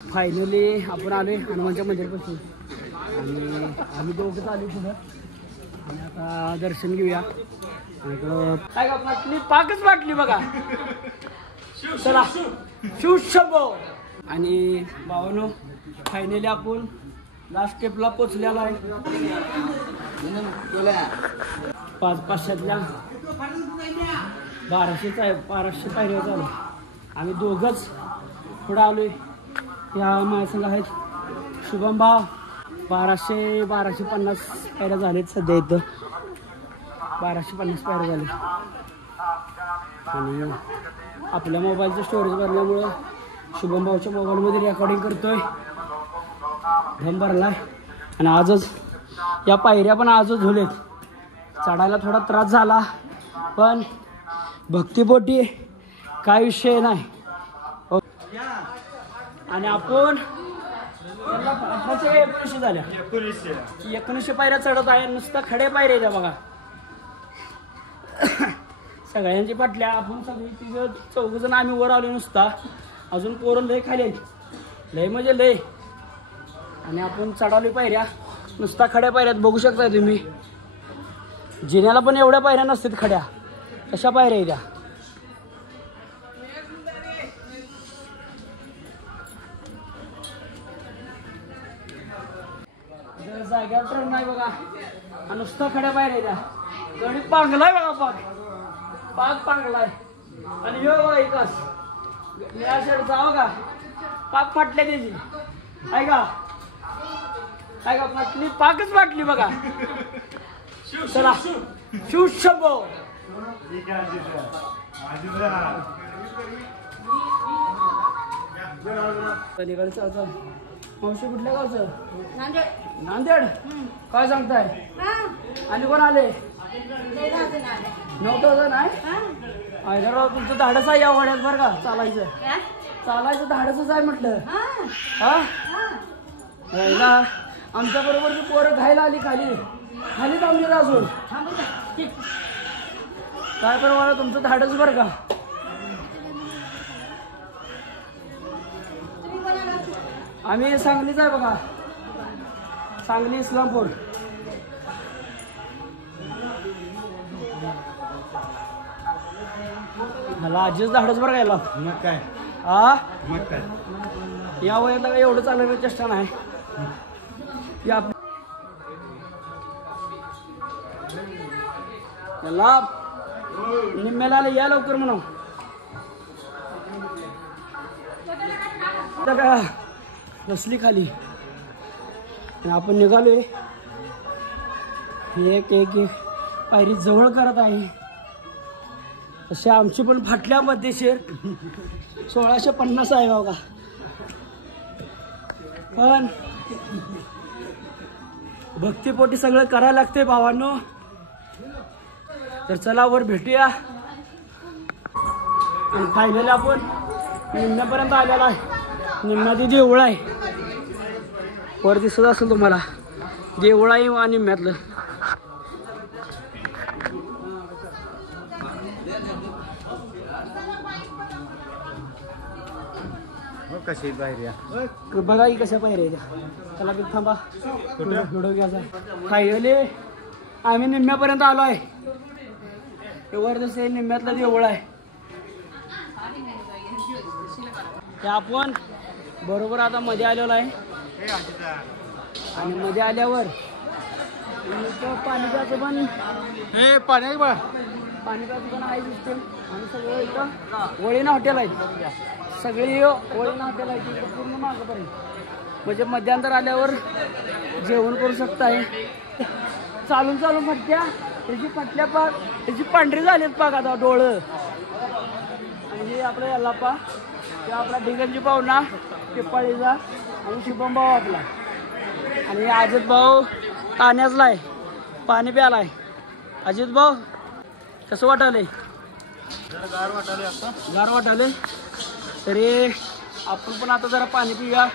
Finally आपण आलोय हनुमानच्या मंदिरापासून आणि आम्ही दोघंच आलो पुढं आणि आता दर्शन घेऊया. काय बाटली पाकच बाटली बघा. चला शिव शंभो. आणि भावानो फायनली आपण लास्ट स्टेपला पोचलेला आहे. 500-500 1200 पायऱ्या झालं. आम्ही दोघंच पुढं आलोय. या माझ्यासंग आहेत शुभम भाव. 1250 पायऱ्या झालेत सध्या इथं. 1250 पायऱ्या झाले आणि आपल्या मोबाईलचं स्टोरेज भरल्यामुळं शुभम भाऊच्या मोबाईलमध्ये रेकॉर्डिंग करतोय. दम भरलाय आणि आजच या पायऱ्या पण आजच झुलेत. चढायला थोडा त्रास झाला पण भक्तीपोटी काय विषय नाही. आणि आपण 1900 झाल्या. 1900 पायऱ्या चढत आहे. नुसतं खडे पायऱ्या द्या बघा. सगळ्यांची पाटल्या आपण सगळी तिघं 4 जण आम्ही वर आलो. नुसता अजून पोरं लय खाली आहेत. लय म्हणजे लय. आणि आपण चढवली पायऱ्या नुसता खड्या पायऱ्यात बघू शकता तुम्ही. जिन्याला पण एवढ्या पायऱ्या नसतात खड्या. कशा पायऱ्या द्या. जाग्यावर ट्रेन नाही बघा. नुसता खड्या पायऱ्या द्या. गणित पांगलाय बघा. पाक पांगलाय. आणि यो बघा एकाच निळा शर्ट जावं का पाक फाटल्या त्याची. ऐका फाटली पाकच फाटली बघा. चला शिव शंभो. पलीकडचं मावशी कुठल्या गावचं? नांदेड. काय सांगताय? आणि कोण आले? 9,000 आहे. तुमचं धाडस आहे या वड्यात बरं का. चालायचं धाडसच आहे म्हटलं. हा आमच्या बरोबर ती पोरं खायला आली. खाली थांबली अजून काय पण मला तुमचं धाडस बरं का. आम्ही सांगलीच आहे बघा. सांगली इस्लामपूर. मला आजीच धाडस बरं गायला. मग काय या वयाला काय एवढं चालवण्याची चेष्टा नाही. निम्म्याला या लवकर म्हणा. बसली खाली आपण निघालोय. एक पायरी जवळ करत आहे. अशा आमची पण फाटल्या मध्येशीर 1650 आहे बघा. पण भक्तीपोटी सगळं करायला लागते भावांनो. तर चला वर भेटूया. आणि फायनली आपण निम्म्यापर्यंत आलेला आहे. निम्म्यात देऊळ आहे. वर दिसत असेल तुम्हाला देऊळ आहे निम्म्यातलं. कशी पायऱ्या बघा की कशा पायऱ्या द्या. त्याला किती थांबा व्हिडिओ घ्यायचा. फायनली आम्ही निम्म्यापर्यंत आलो आहे. वर जसं निम्म्यातलं देऊळ आहे. ते आपण बरोबर आता मध्ये आलेलो आहे. आणि मध्ये आल्यावर पाणी प्यायचं पण पाणी प्यायचं पण आहे सिस्टीम. आणि सगळं इथं वळीनं हॉटेल आहेत. सगळी वळीनं हॉटेल आहेत इथं पूर्ण मागपर्यंत. म्हणजे मध्यांतर आल्यावर जेवण करू शकताय. चालून फाटत्या त्याची फाटल्या पाक त्याची पांढरी झालीत पाक आता डोळं. आणि हे आपला यल्लाप्पा ते आपला ढिगंजी पाहुणा पिपाळीचा आणि शुभम भाऊ आपला. आणि अजित भाऊ ताण्याचला आहे. पाणी प्यालाय. अजित भाऊ कसं वाटाले? गार वाटाले. तरी आपण पण आता जरा पाणी पिऊया.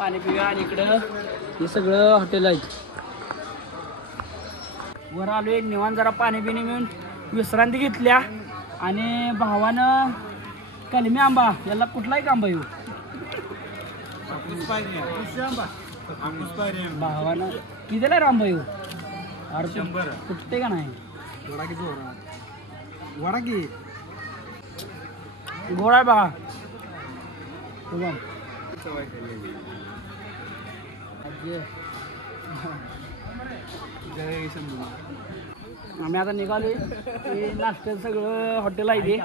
आणि इकडं हे सगळं हॉटेल आहेत. वर आलोय निवांत जरा पाणी पिणी मिळून विश्रांती घेतल्या. आणि भावानं कलमी आंबा याला कुठलाही आंबा येऊ भावानं कितीला आंबा येऊ अरे 100 कुठते का नाही वडा की गोड आहे बघा आम्ही आता निघालोय नाश्त्याचं सगळं हॉटेल आहे ते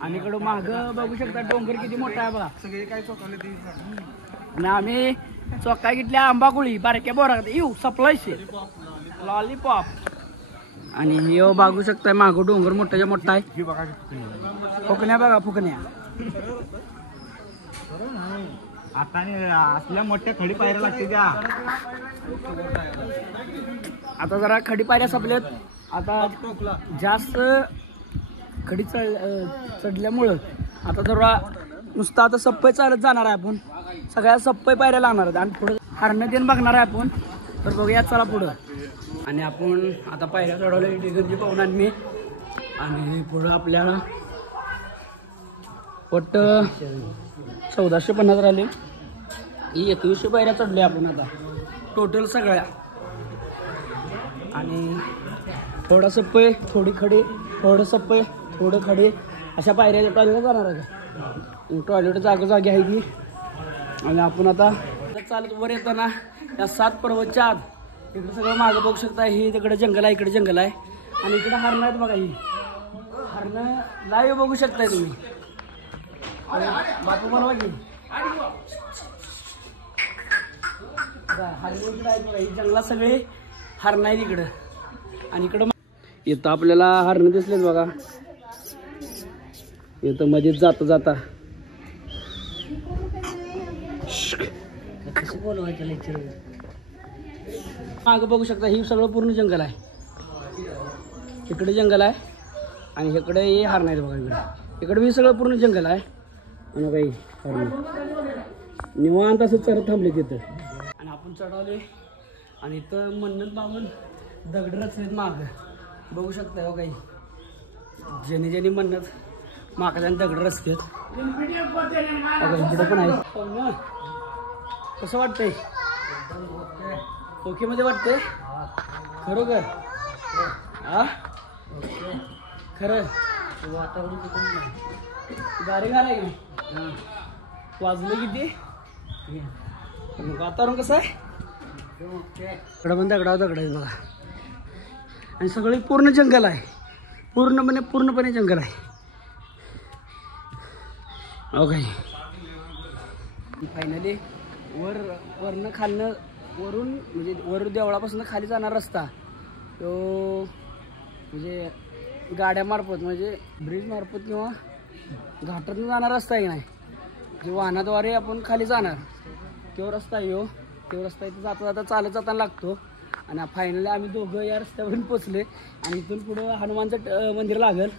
आणि इकडं मागं बघू शकता डोंगर किती मोठा आहे बघा सगळे काय चौकाले ते आणि आम्ही चौका घेतल्या आंबाकुळी बारक्या बोरा येऊ सप्लायचे लॉलीपॉप आणि हे बघू शकताय मागं डोंगर मोठाच्या मोठा आहे फुकण्या बघा फुकण्या आता असल्या मोठ्या खडी पायऱ्या लागते त्या आता जरा खडी पायऱ्या संपल्यात आता जास्त खडी चढल्यामुळं आता जरा नुसतं आता सप्पय चालत जाणार आहे आपण सगळ्या सप्पय पायऱ्या लागणार आहेत आणि पुढं हरणं देऊन बघणार आहे आपण तर बघूया चला पुढं आणि आपण आता पायऱ्या चढवल्या डिगरजी पाहून आणि मी आणि पुढं आपल्याला पट्ट 1450 राहिले 2100 पायऱ्या चढल्या आपण आता टोटल सगळ्या आणि थोडा सप्पय थोडी खडी थोडं सप्पय थोडं खडी अशा पायऱ्या टॉयलेट जाणार आहे टॉयलेट जागी आहे की आणि आपण आता चालत वर येताना या 7 पर्वतच्या आत इकडे सगळं मागं बघू शकता ही तिकडे जंगल आहे इकडे जंगल आहे आणि इकडे हरणं आहेत बघा ही हरणं लाईव्ह बघू शकताय तुम्ही बापू बनवा की हरणं इकडे आहेत बघा ही जंगलात सगळे हरणं आहेत इकडं आणि इकडं इथं आपल्याला हरणं दिसलेत बघा इथं मध्येच जाता जाता मागं बघू शकता ही सगळं पूर्ण जंगल आहे इकडे जंगल आहे आणि इकडे हे हरणं आहेत बघा इकडे मी सगळं पूर्ण जंगल आहे आणि काही हरणं निवांत असं चढत थांबले तिथं आणि आपण चढवले आणि इथं मन्नत बाबून दगड रचलेत मागं बघू शकता हो काही ज्याने ज्याने मन्नत मागं दगड रचतात इकडे पण आहे कसं वाटतंय ओके मध्ये वाटतंय खरोखर हा खरं वातावरण गाडी घालाय का वाजलं किती वातावरण कसं आहे इकडं पण दगड आहे बघा आणि सगळे पूर्ण जंगल आहे पूर्णपणे जंगल आहे ओके फायनली वरनं खालनं वरून म्हणजे वर देवळापासून खाली जाणार रस्ता तो म्हणजे गाड्यामार्फत म्हणजे ब्रिज मार्फत किंवा घाटातून जाणार रस्ता आहे की नाही जे वाहनाद्वारे आपण खाली जाणार तो रस्ता आहे तो रस्ता इथं जाता चालत जाताना लागतो आणि फायनली आम्ही दोघं या रस्त्यावरून पोचले आणि इथून पुढं हनुमानचं मंदिर लागेल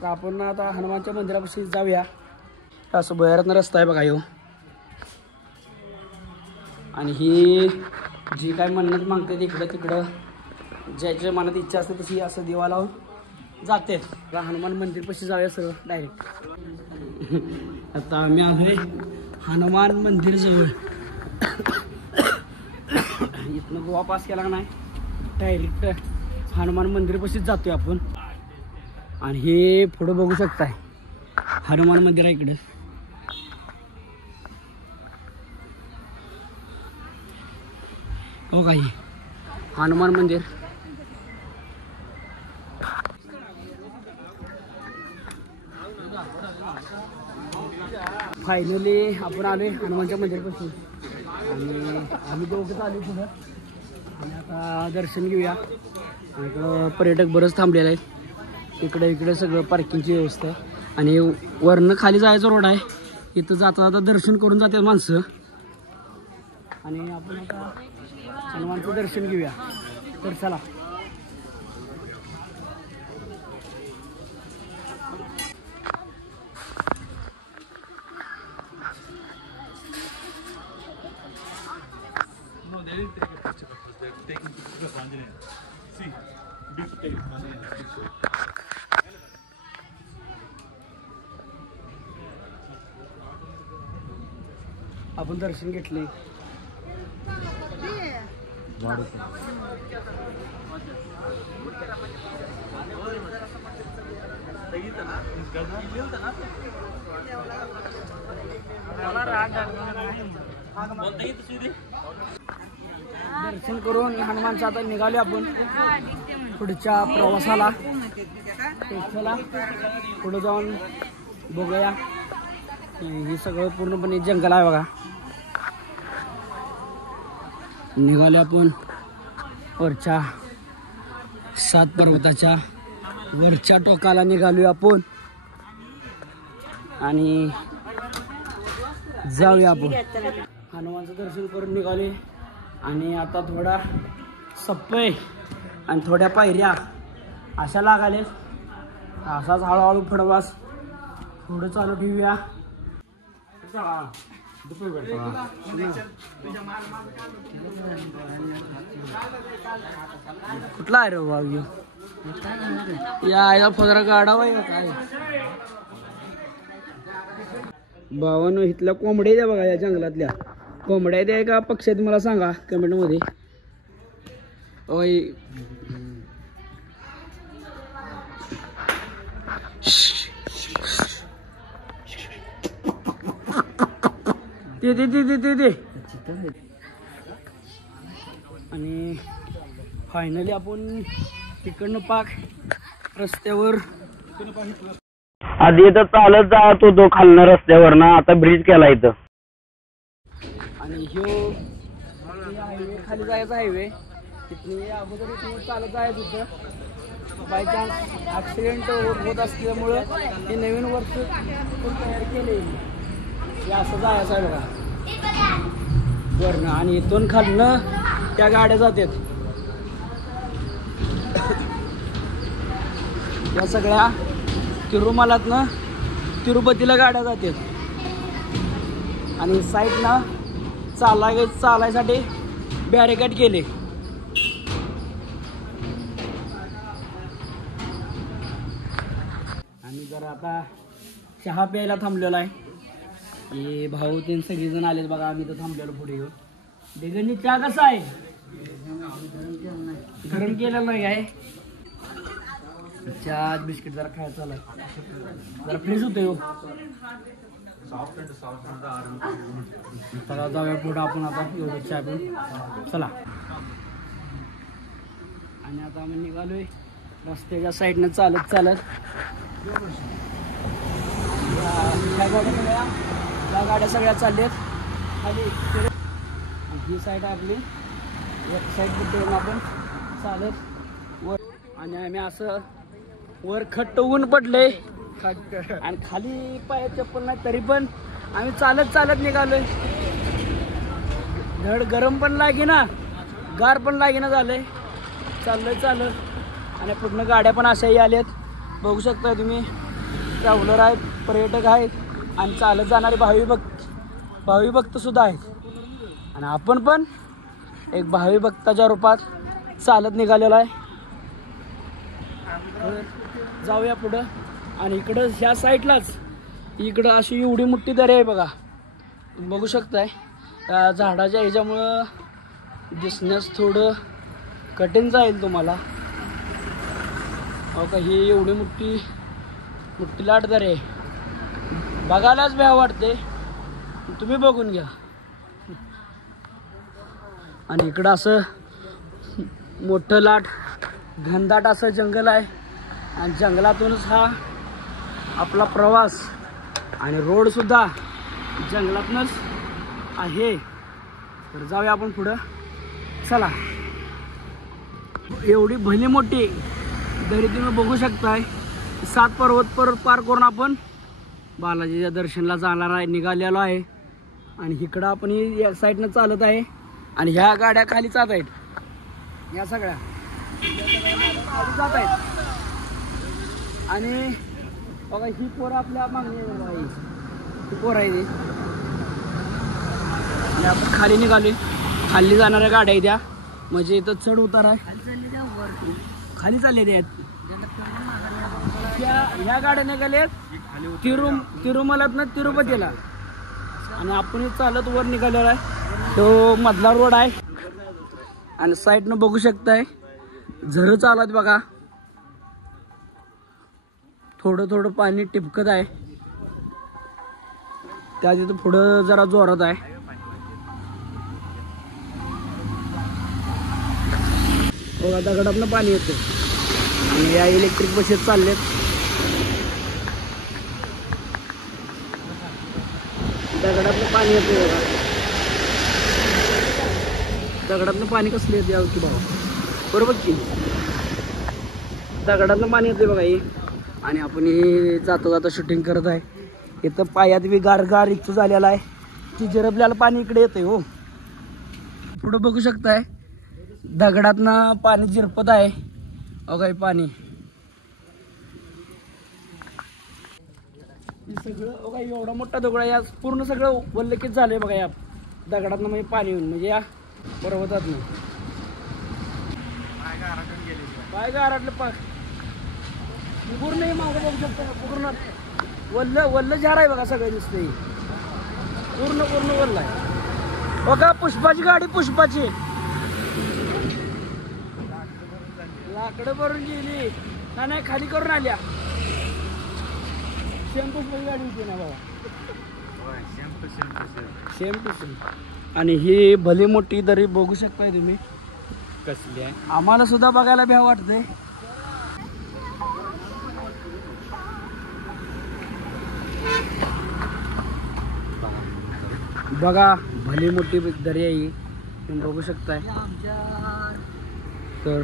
तर आपण आता हनुमानच्या मंदिरापाशी जाऊया असं भयारत्न रस्ता आहे बघा आणि ही जी काय मन्नत मागते तिकडं ज्याच्या मनात इच्छा असते तशी असं देवा लावून जाते हनुमान मंदिरपाशी जाऊया सगळं डायरेक्ट आता आम्ही आलोय हनुमान मंदिर जवळ इथनं गोवा पास केला नाही डायरेक्ट हनुमान मंदिरपाशीच जातोय आपण आणि हे पुढं बघू शकताय हनुमान मंदिर आहे इकडे हो काही हनुमान मंदिर फायनली आपण आलोय हनुमानच्या मंदिरपासून आणि आम्ही दोघंच आलो पुढं आणि आता दर्शन घेऊया इकडं पर्यटक बरंच थांबलेलं आहेत इकडे सगळं पार्किंगची व्यवस्था आहे आणि वरनं खाली जायचा रोड आहे इथं जाता जाता दर्शन करून जातात माणसं आणि आपण आता हनुमानचं दर्शन घेऊया तर चला आपण दर्शन घेतले. दर्शन करून हनुमानचं आता निघाले आपण पुढच्या प्रवासाला. चला पुढे जाऊन बघूया. हे सगळं पूर्णपणे जंगल आहे बघा. निघाले आपण वरच्या 7 पर्वताच्या वरच्या टोकाला निघालोय आपण आणि जाऊया आपण. हनुमानचं दर्शन करून निघाले आणि आता थोडा सप्पय आणि थोड्या पायऱ्या अशा लागाले. असाच हळूहळू प्रवास पुढं चालू ठेवूया. कुठला आहे रे भाऊ या फजरा गाडा काय भावानं इथल्या कोंबड्या द्या बघा. या जंगलातल्या कोंबड्या द्या का पक्ष्यात मला सांगा कमेंट मध्ये. ते आणि फायनली आपण तिकडनं पाक रस्त्यावर आधी इथं चालत जात होतो खालनं रस्त्यावरनं. आता ब्रिज केला इथं. आणि ह्यो हायवे खाली जायचा हायवे. तिथून अगोदर इथून चालत जायचं होतं. बाय चान्स ॲक्सिडेंट होत असल्यामुळं हे नवीन वर्ष तयार केले. हे असं जायचं आहे बघा वरनं आणि इथून खालनं त्या गाड्या जातात. या सगळ्या तिरुमलातनं तिरुपतीला गाड्या जातात आणि साईडनं चालायसाठी बॅरिकेड केले. आणि जरा आता चहा प्यायला थांबलेला आहे. हे भाऊ तीन सगळेजण आलेत बघा. आम्ही तर थांबलेलो पुढे येऊन. बेगनी चहा कसा आहे? गरम केलेला नाही आहे. चहा बिस्किट जरा खायचं चालू जरा फ्रेश होते हो. चला जाऊया पुढं आपण आता एवढं चहा पिऊन. चला आणि आता आम्ही निघालोय रस्त्याच्या साईडनं चालत या गाड्या सगळ्या चालल्यात खाली. ही साईड आपली एक साईड ठेवून आपण चालत वर. आणि आम्ही असं वर खट्ट ऊन पडले आणि खाली पाय चप्पल नाही तरी पण आम्ही चालत निघालोय. धड गरम पण लागेना गार पण लागेना झालंय. चालत आणि पूर्ण गाड्या पण अशाही आल्यात बघू शकता तुम्ही. ट्रॅव्हलर आहेत, पर्यटक आहेत आणि चालत जाणारे भावी भक्त सुद्धा आहेत. आणि आपण पण एक भावी भक्ताच्या रूपात चालत निघालेला आहे. जाऊया पुढं. आणि इकडं ह्या साईडलाच इकडं अशी एवढी मोठी दरी आहे बघा. बघू शकताय त्या झाडाच्या ह्याच्यामुळं दिसण्यास थोडं कठीण जाईल तुम्हाला. हो का, ही एवढी मोठी लाट दरी आहे. बघायलाच भ्या वाटते. तुम्ही बघून घ्या. आणि इकडं असं मोठं लाट घनदाट असं जंगल आहे आणि जंगलातूनच हा आपला प्रवास आणि रोड सुद्धा जंगलातूनच आहे. तर जाऊया आपण पुढं. चला एवढी भली मोठी दरी तुम्ही बघू शकताय. 7 पर्वत पार करून आपण बालाजीच्या दर्शनला जाणार आहे निघालेलो आहे. आणि इकडं आपण या साईडनं चालत आहे आणि ह्या गाड्या खाली जात आहेत. या सगळ्या खाली जात आहेत. आणि बघा ही पोरं आपल्या मागणी ही पोरं आहे ती. आणि आपण खाली निघालोय. खाली जाणाऱ्या गाड्या आहेत त्या म्हणजे इथं चढ उतार आहे. खाली चालले ते आहेत. ह्या गाड्या निघाल्यात तिरुमलातनं तिरुपतीला आणि आपण चालत वर निघालेला आहे. तो मधला रोड आहे आणि साईडनं बघू शकताय झरं चालत बघा. थोडं थोडं पाणी टिपकत आहे. त्या तिथं पुढं जरा जोरात आहे. बघा दगडातनं पाणी येते आणि या इलेक्ट्रिक बसेस चाललेत. दगडातनं पाणी येते बघा. दगडातनं पाणी कसलं येते यावं की भाऊ बरोबर की. दगडातनं पाणी येते बघा हे. आणि आपण हे जाता जाता शूटिंग करत आहे. इथं पायात बी गार गार इच्छू झालेला आहे की जिरपल्याला पाणी इकडे येते हो. पुढं बघू शकताय दगडातनं पाणी जिरपत आहे. अगं हे पाणी सगळं बघा एवढा मोठा दगड आहे. या पूर्ण सगळं वल्लकीत झालंय बघा या दगडातनं म्हणजे पाणी येऊन म्हणजे या पर्वतातनं पाय गाराटलं पाक पूर्ण मागं बघू शकता. पूर्ण वल्ल झाड आहे बघा सगळं दिसतंय. पूर्ण पूर्ण वल्ल आहे बघा. पुष्पाची गाडी पुष्पाची लाकडं भरून गेली नाही खाली करून आल्या. सेम पुष्पाची गाडी होती ना बाबा. Same to same. आणि ही भली मोठी दरी बघू शकताय तुम्ही कसली आहे. आम्हाला सुद्धा बघायला भ्या वाटते. बघा भली मोठी दरी आहे तुम्ही बघू शकताय. तर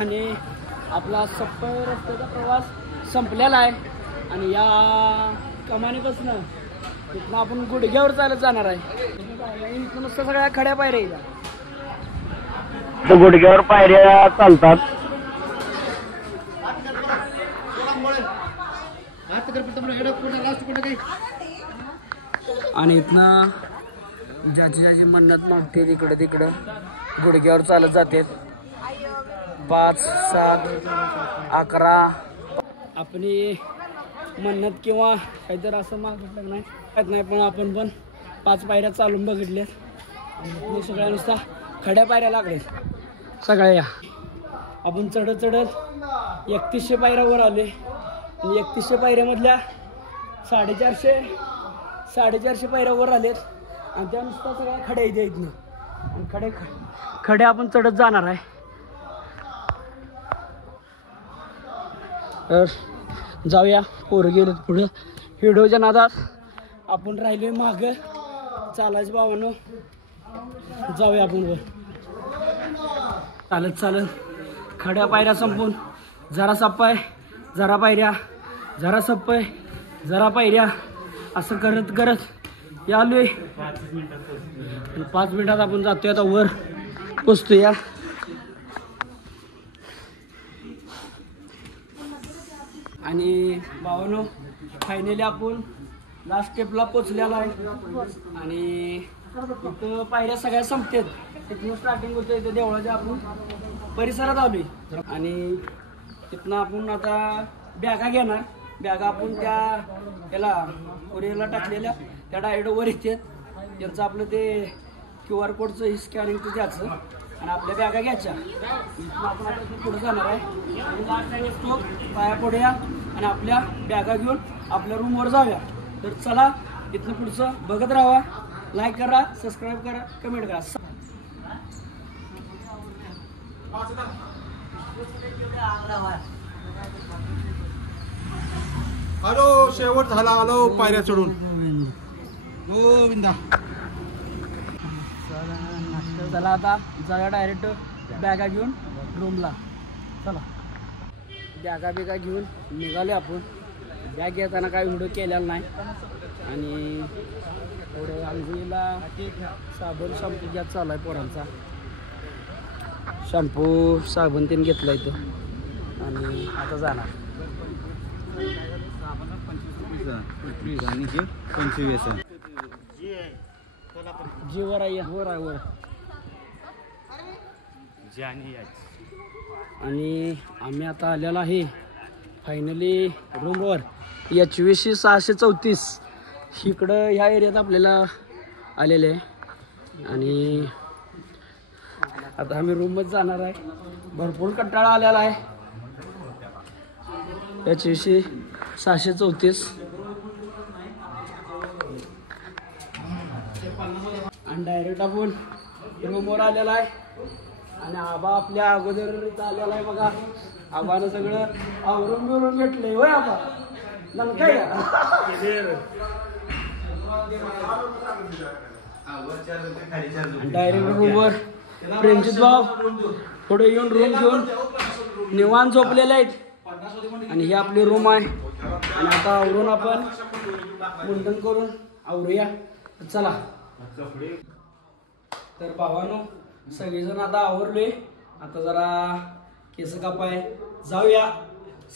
आणि आपला सप्पर रस्त्याचा प्रवास संपलेला आहे. आणि या कमानीपासून इथनं आपण गुडघ्यावर चालत जाणार आहे. इथं नुसतं सगळ्या खड्या पायऱ्या येतात. गुडघ्यावर पायऱ्या चालतात. आणि इथनं ज्याची ज्याची मन्नत मागते तिकडं तिकडं गुडघ्यावर चालत जाते. 5, 7, 11 आपली मन्नत किंवा काहीतरी असं मागितलं नाही पण आपण पण 5 पायऱ्या चालून बघितल्या. सगळ्या नुसता खड्या पायऱ्या लागल्या सगळ्या. या आपण चढत चढत 3100 पायऱ्यावर आले. आणि 3100 पायऱ्यामधल्या 450 पायऱ्यावर आलेत. आणि त्या नुसता सगळ्या खड्या इथे इथनं. आणि खड्या आपण चढत जाणार आहे. तर जाऊया. पोरं गेलेत पुढं व्हिडिओच्या नादात आपण राहिलोय मागं. चालायचं भावानं जाऊया आपण वर. चालत चालत खड्या पायऱ्या संपून जरा सप्पाय जरा पायऱ्या जरा सप्पाय जरा पायऱ्या असं करत करत यालोय. 5 मिनिटात आपण जातोय आता वर पोचतोय. आणि भावानो फायनली आपण लास्ट स्टेपला पोचलेला आहे. आणि इथं पायऱ्या सगळ्या संपतात. तिथून स्टार्टिंग होतं. इथं देवळाच्या आपण परिसरात आलोय. आणि तिथनं आपण आता बॅगा घेणार. बॅगा आपण त्या याला कोरिअरला टाकलेल्या त्या डायरेक्ट वर येतात. त्यांचं आपलं ते QR कोडचं स्कॅनिंगचं त्याचं. आणि आपल्या बॅगा घ्यायच्या. आपण आता पुढे जाणार आहे. लास्ट पाया पडूया आणि आपल्या बॅगा घेऊन आपल्या रूमवर जाऊया. तर चला इथनं पुढचं बघत राहा. लाईक करा, सबस्क्राईब करा, कमेंट करा. हॅलो शेवट झाला. हॅलो पायऱ्या चढून गोविंदा. चला आता जाऊया डायरेक्ट बॅगा घेऊन रूमला. चला बॅगा बिगा घेऊन निघाले आपण. बॅग घेताना काही व्हिडिओ केलेला नाही. आणि थोडं आंघोळीला साबण शॅम्पू घ्या चालू आहे पोरांचा. शॅम्पू साबण तीन घेतला इथं. आणि आता जाणार. 25 जी वर आहे वर आहे वर. आणि आम्ही आता आलेलो आहे फायनली रूमवर HVC634 इकडं ह्या एरियात आपल्याला आलेले आहे आणि आता आम्ही रूमच जाणार आहे. भरपूर कंटाळा आलेला आहे. HVC634 आणि डायरेक्ट आपण रूमवर आलेला आहे आणि आबा आपल्या अगोदर आलेला आहे बघा. आबानं सगळं आवरून बिवरून घेतलंय होय आबा काय डायरेक्ट रूमवर प्रेमजित भाऊ पुढे येऊन रूम घेऊन निवांत झोपलेले आहेत आणि ही आपली रूम आहे. आणि आता आवरून आपण मुंडन करून आवरूया. चला तर भावानो सगळेजण आता आवरले. आता जरा केस कापाय जाऊया.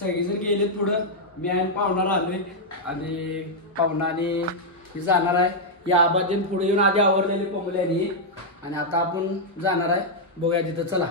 सगळेजण गेलेत पुढं. मी आणि पाहुणार आलोय आणि पाहुणाने जाणार आहे. या आबादीन पुढे येऊन आधी आवरलेले पमल्याने आणि आता आपण जाणार आहे. बघूया तिथं. चला.